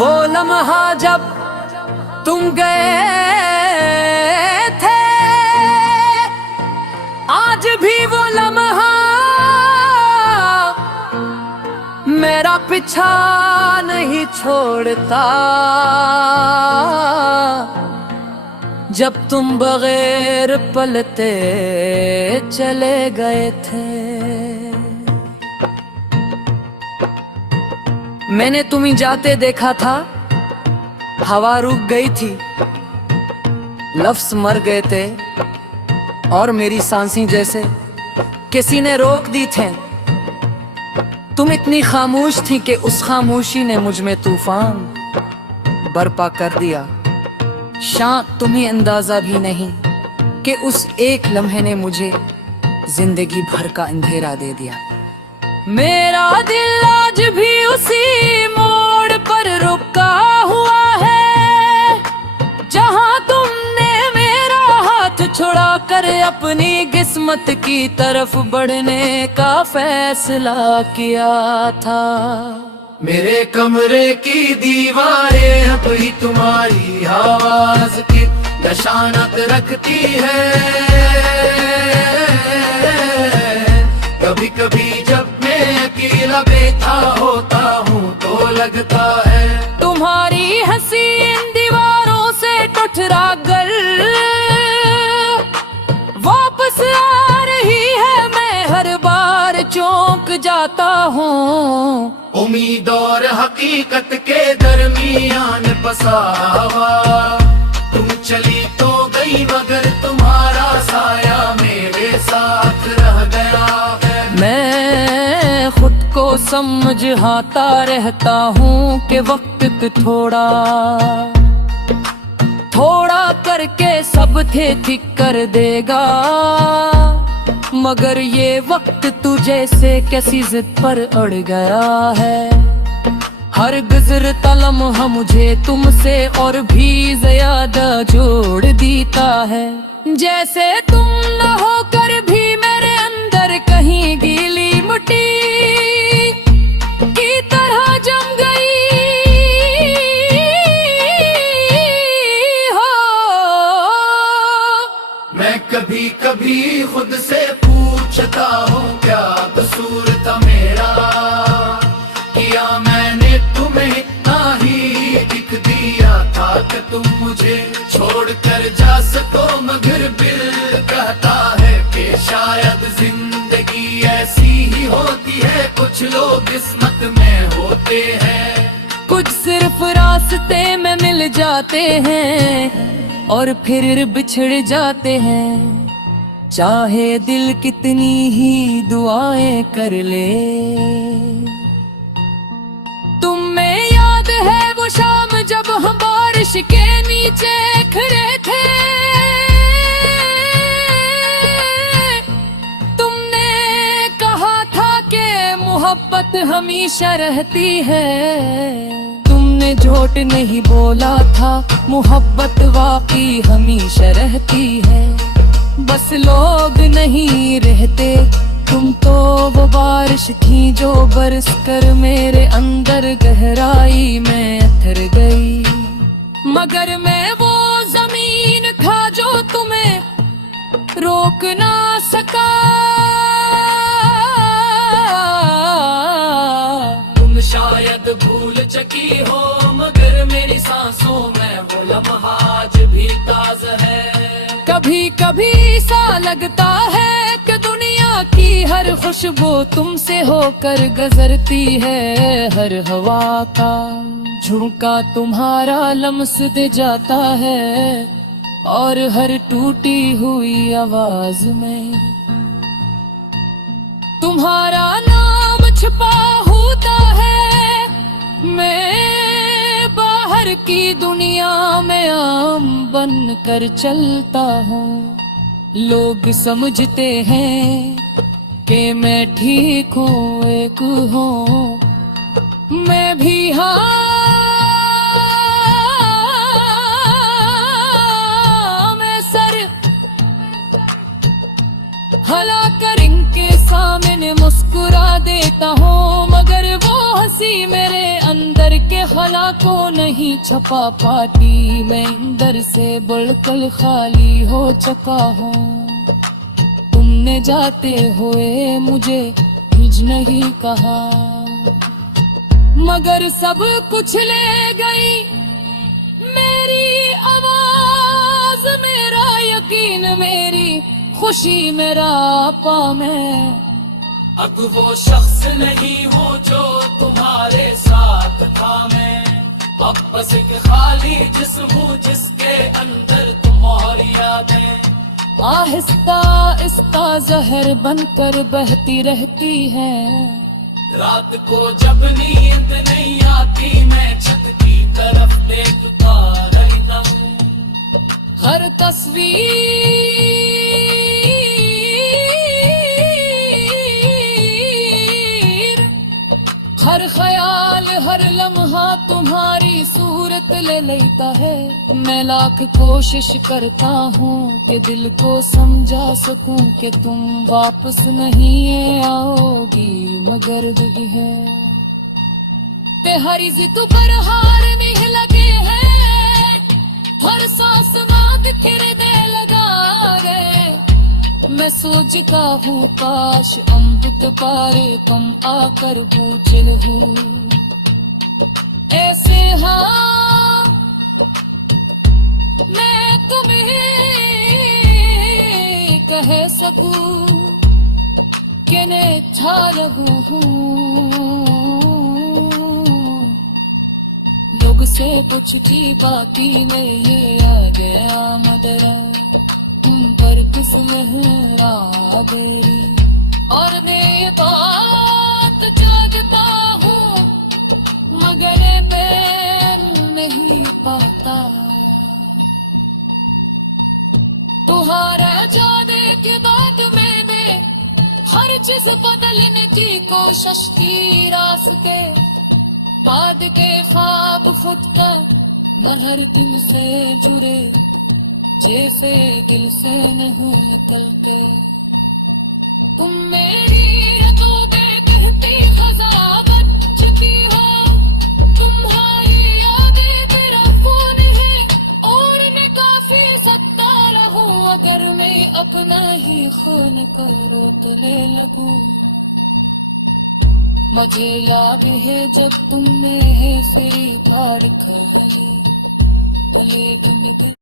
वो लम्हा जब तुम गए थे, आज भी वो लम्हा मेरा पीछा नहीं छोड़ता। जब तुम बगैर पलते चले गए थे, मैंने तुम्हें जाते देखा था, हवा रुक गई थी, लफ्ज मर गए थे और मेरी सांसें जैसे किसी ने रोक दी थे। तुम इतनी खामोश थी कि उस खामोशी ने मुझ में तूफान बर्पा कर दिया। शायद तुम्हें अंदाजा भी नहीं कि उस एक लम्हे ने मुझे जिंदगी भर का अंधेरा दे दिया। मेरा दिल आज भी उसी मोड़ पर रुका हुआ है, जहां तुमने मेरा हाथ छुड़ा कर अपनी किस्मत की तरफ बढ़ने का फैसला किया था। मेरे कमरे की दीवारें अब ही तुम्हारी आवाज की नशानत रखती है। कभी कभी जब मैं अकेला बैठा होता हूँ तो लगता है तुम्हारी हंसी इन दीवारों से टुटरा कर वापस आ रही है। मैं हर बार चौंक जाता हूँ, उम्मीद और हकीकत के दरमियान बसा हुआ। तुम चली तो गई मगर तुम्हारा साया मेरे साथ रह गया है। मैं खुद को समझाता रहता हूँ कि वक्त थोड़ा थोड़ा करके सब थे ठीक कर देगा, मगर ये वक्त तुझे से कैसी जिद पर अड़ गया है। हर गुज़रता लम्हा मुझे तुमसे और भी ज्यादा जोड़ देता है। जैसे तुम न होकर भी मेरे अंदर कहीं गीली मिट्टी की तरह जम गई हो। मैं कभी कभी खुद से पूछता हूँ क्या कसूर था मेरा, किया मैंने तुम्हें इतना ही दिख दिया था कि तुम मुझे छोड़कर जा सको। मगर दिल कहता है कि शायद जिंदगी ऐसी ही होती है, कुछ लोग किस्मत में होते हैं। कुछ सिर्फ रास्ते में मिल जाते हैं और फिर बिछड़ जाते हैं। चाहे दिल कितनी ही दुआएं कर ले। तुम्हें याद है वो शाम जब हम बारिश के नीचे खड़े थे, तुमने कहा था कि मोहब्बत हमेशा रहती है। तुमने झूठ नहीं बोला था, मोहब्बत वाकई हमेशा रहती है। बस लोग नहीं रहते, तुम तो वो बारिश थी जो बरस कर मेरे अंदर गहराई में उतर गई। मगर मैं वो जमीन था जो तुम्हें रोक ना सका। तुम शायद भूल चुकी हो मगर मेरी सांसों में वो लम्हा आज भी ताज़ा है। कभी कभी सा लगता है कि दुनिया की हर खुशबू तुमसे होकर गुजरती है। हर हवा का झुमका तुम्हारा लम्स दे जाता है और हर टूटी हुई आवाज में तुम्हारा नाम छुपा होता है। मैं बाहर की दुनिया में आम बन कर चलता हूँ। लोग समझते हैं कि मैं ठीक हूँ, एक हूँ मैं भी। हाँ मैं सर हला कर इनके सामने मुस्कुरा देता हूँ, मगर वो हंसी मेरे अंदर के खला को नहीं छपा पाती, मैं अंदर से बिल्कुल खाली हो चुका हूँ। तुमने जाते हुए मुझे हिज नहीं कहा, मगर सब कुछ ले गई मेरी आवाज, मेरा यकीन, मेरी खुशी, मेरा आपा मैं। अब वो शख्स नहीं हूँ जो तुम्हारे साथ था मैं, अब बस एक खाली जिस्म हूँ जिसके अंदर तुम और यादें। आहिस्ता आहिस्ता जहर बनकर बहती रहती है, रात को जब नींद नहीं आती मैं छत की तरफ देखता रहता हूँ। हर तस्वीर, हर ख्याल, हर लम्हा तुम्हारी सूरत ले लेता है। मैं लाख कोशिश करता हूँ कि दिल को समझा सकूं कि तुम वापस नहीं आओगी, मगर दिल है ते हरी जिद पर हार नहीं लगे हैं, हर सांस मां दिखर दे लगा गए। मैं सोचता हूँ काश अमृत पारे तुम आकर बूझल हो, ऐसे हाँ मैं तुम्हें कह सकूं कि ने छा रहूं हूँ। लोग से कुछ की बाती में ये आ गया मदरा, तुम पर किस मेहरा बेरी, और मैं ये बात चाहता हूँ मगर बैन नहीं पाता। तुम्हारा जाने के बाद मैंने हर चीज बदलने की कोशिश की, रास्ते बाद के ख्वाब खुद का हर दिन से जुड़े जैसे दिल से नहीं निकलते। तुम मेरी रतोबे कहती खजा बचती हो, तुम्हारी यादें मेरा खून है और मैं काफी सकता रहूं अगर मैं अपना ही खून को रोकने लगूं। मुझे याद है जब तुमने है फिरी तारीख गले में